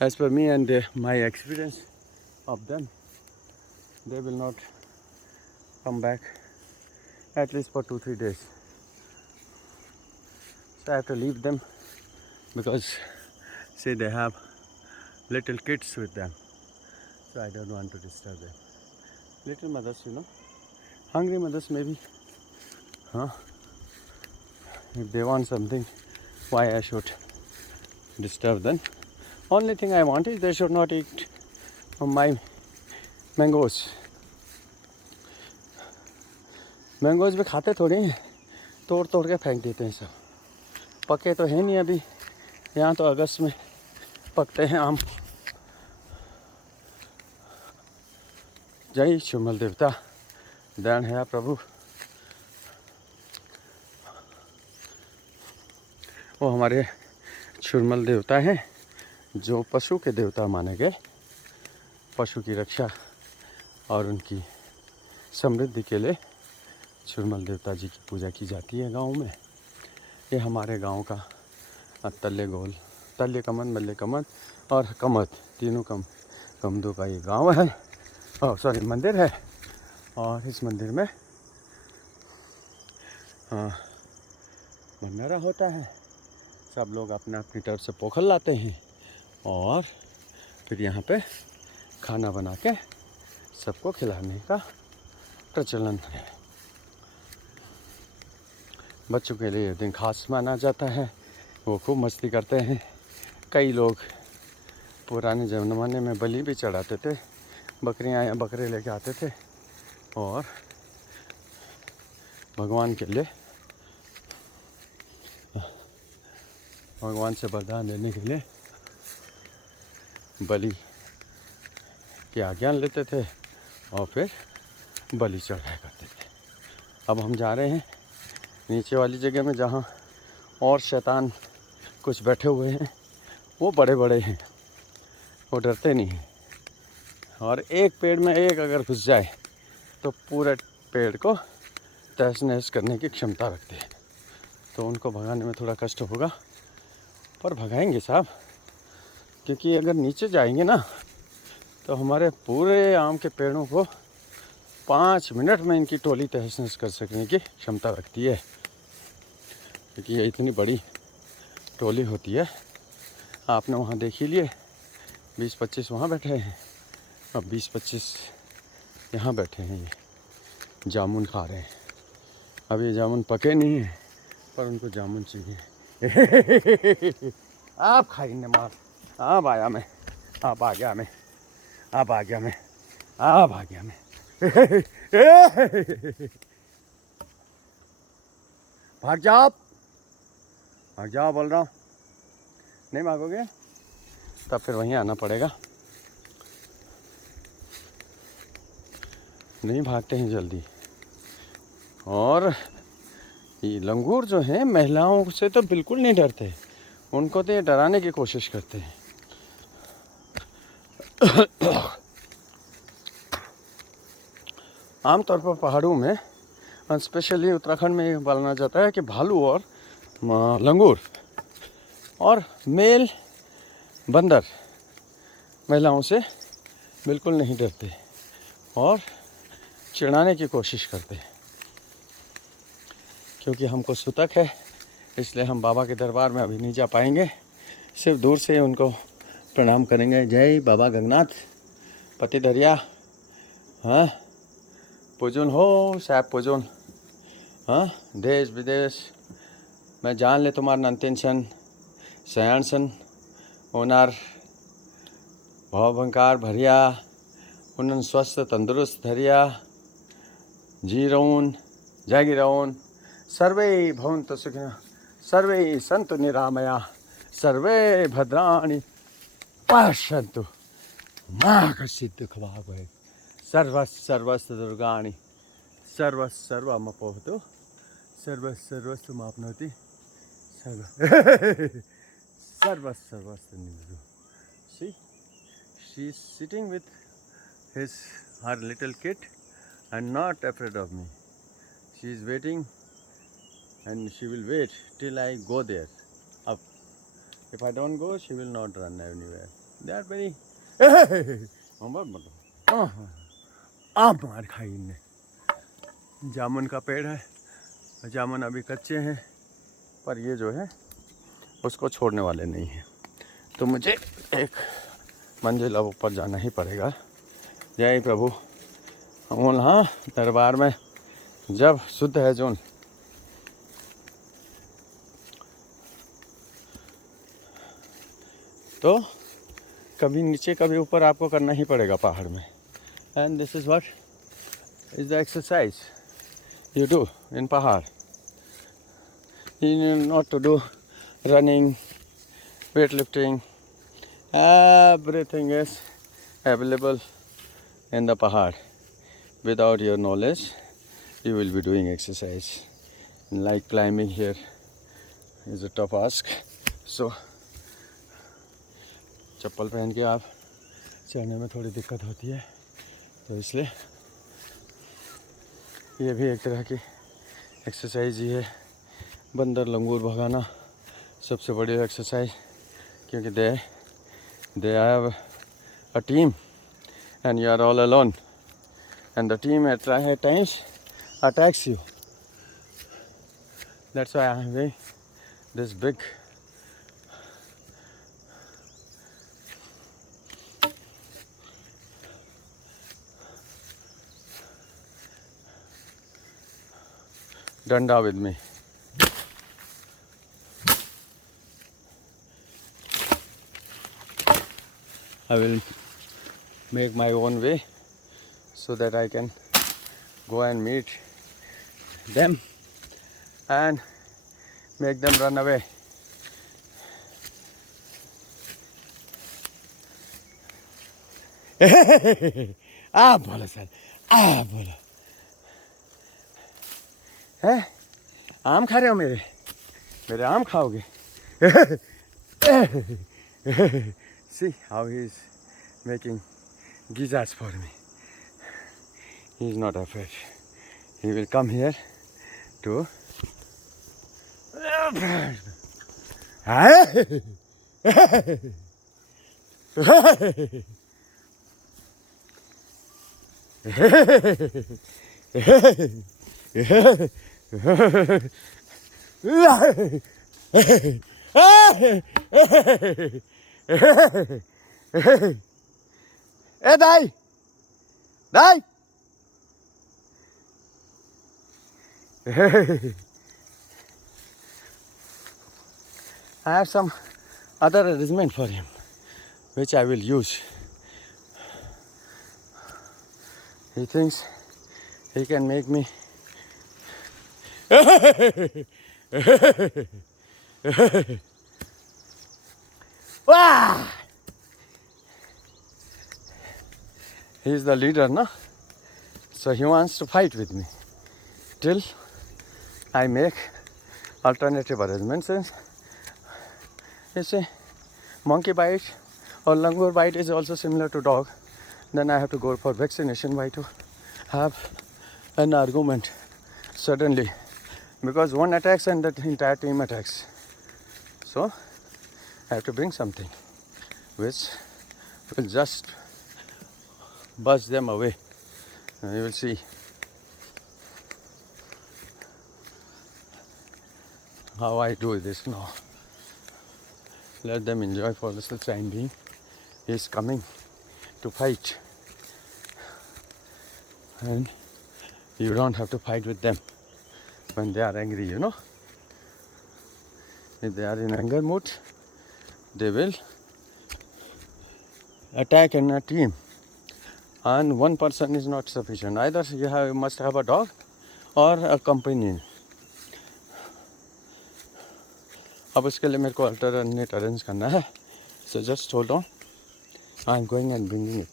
As per me and my experience of them, they will not come back at least for 2-3 days. So I have to leave them because say they have little kids with them. So I don't want to disturb them. Little mothers, hungry mothers maybe. Huh? If they want something, why I should disturb them? Only thing I want is they should not eat my mangoes. Mangoes भी खाते थोड़ी हैं, तोड़ तोड़ के फेंक देते हैं सब. पके तो है नहीं अभी. यहाँ तो अगस्त में पकते हैं आम. जय शिवमल देवता, दयान है प्रभु. वो हमारे शिवमल देवता हैं जो पशु के देवता माने गए. पशु की रक्षा और उनकी समृद्धि के लिए शिवमल देवता जी की पूजा की जाती है गांव में. ये हमारे गांव का तल्ले गोल, तल्ले कमन, मल्ले कमन और कमत, तीनों कमदों का ये गांव है. सॉरी, मंदिर है. और इस मंदिर में भंडारा होता है. सब लोग अपना अपनी तरफ से पोखल लाते हैं और फिर यहाँ पे खाना बना के सबको खिलाने का प्रचलन है. बच्चों के लिए दिन खास माना जाता है. वो खूब मस्ती करते हैं. कई लोग पुराने ज़माने में बलि भी चढ़ाते थे. बकरियां या बकरे लेके आते थे और भगवान के लिए, भगवान से वरदान लेने के लिए बलि की आज्ञा लेते थे और फिर बलि चढ़ाया करते थे. अब हम जा रहे हैं नीचे वाली जगह में जहाँ और शैतान कुछ बैठे हुए हैं. वो बड़े बड़े हैं, वो डरते नहीं हैं. और एक पेड़ में एक अगर घुस जाए तो पूरे पेड़ को तहस नहस करने की क्षमता रखते हैं. तो उनको भगाने में थोड़ा कष्ट होगा, पर भगाएंगे साहब. क्योंकि अगर नीचे जाएंगे ना तो हमारे पूरे आम के पेड़ों को 5 मिनट में इनकी टोली तहस नहस कर सकने की क्षमता रखती है. क्योंकि ये इतनी बड़ी टोली होती है. आपने वहाँ देख ही लिए, 20-25 वहाँ बैठे हैं और 20-25 यहाँ बैठे हैं. ये जामुन खा रहे हैं. अब ये जामुन पके नहीं हैं पर उनको जामुन चाहिए. आप खाई ने मार. आप आया मैं, आप आ गया मैं, आप आ गया मैं, आप आ गया मैं. भाग जाओ, भाग जाओ बोल रहा हूँ. नहीं भागोगे तब फिर वहीं आना पड़ेगा. नहीं भागते हैं जल्दी. और ये लंगूर जो हैं महिलाओं से तो बिल्कुल नहीं डरते. उनको तो ये डराने की कोशिश करते हैं. आमतौर पर पहाड़ों में, स्पेशली उत्तराखंड में ये पाला जाता है कि भालू और लंगूर और मेल बंदर महिलाओं से बिल्कुल नहीं डरते और चिढ़ाने की कोशिश करते हैं. क्योंकि हमको सुतक है इसलिए हम बाबा के दरबार में अभी नहीं जा पाएंगे. सिर्फ दूर से उनको प्रणाम करेंगे. जय बाबा गंगनाथ पति दरिया. हाँ, पूजन हो साहब, पूजन. हाँ, देश विदेश में जान ले तुम्हार नंतिन सन सयान सन ओनार भवभंकार भरिया. उन्नन स्वस्थ तंदुरुस्त धरिया. जी रऊन जागी रऊन. सर्वे भवन्तु सुखिनः, सर्वे सन्तु निरामया, सर्वे भद्राणि पश्यन्तु मा कश्चित् दुःखभाग् भवेत्. सर्वस्य दुर्गाणि सर्वमपोहतु, सर्वस्तु माप्नोति, सर्वस्तु निवृत्तु. See, she is sitting with her little kid and not afraid of me. She is waiting and she will wait till I go there up. If I don't go, she will not run anywhere. They are very आम मार खाई इनने। जामुन का पेड़ है, जामुन अभी कच्चे हैं, पर ये जो है उसको छोड़ने वाले नहीं हैं। तो मुझे एक मंजिल अब ऊपर जाना ही पड़ेगा। जय प्रभु। अमोल, हाँ, दरबार में जब शुद्ध है जोन। तो कभी नीचे कभी ऊपर आपको करना ही पड़ेगा पहाड़ में। And this is what is the exercise you do in Pahar. You need not to do running, weightlifting. Everything is available in the Pahar. Without your knowledge, you will be doing exercise. Like climbing here is a tough ask. So, चप्पल पहन के आप चढ़ने में थोड़ी दिक्कत होती है, तो इसलिए ये भी एक तरह की एक्सरसाइज ही है। बंदर लंगूर भगाना सबसे बड़ी एक्सरसाइज, क्योंकि they have a team and you are all alone and the team at times attacks you. That's why I am doing this big डंडा with me. I will make my own way so that I can go and meet them and make them run away. आप बोलो sir, आप बोलो। है, आम खा रहे हो मेरे आम खाओगे? See how he is making gizzards for me. He is not afraid. He will come here to A Dai Dai I have some other arrangement for him which I will use. He thinks he can make me he is the leader, no? So he wants to fight with me till I make alternative arrangements. You see, monkey bite or langur bite is also similar to dog. Then I have to go for vaccination. Why to have an argument suddenly? Because one attacks and the entire team attacks. So I have to bring something which will just buzz them away. And you will see how I do this now. Let them enjoy for the time being. He is coming to fight. And you don't have to fight with them when they are angry, you know. If they are in anger mood, they will attack in a team. And one person is not sufficient. Either you must have a dog or a companion. अब उसके लिए मेरे को alternate arrange करना है. So just hold on. I am going and bringing it.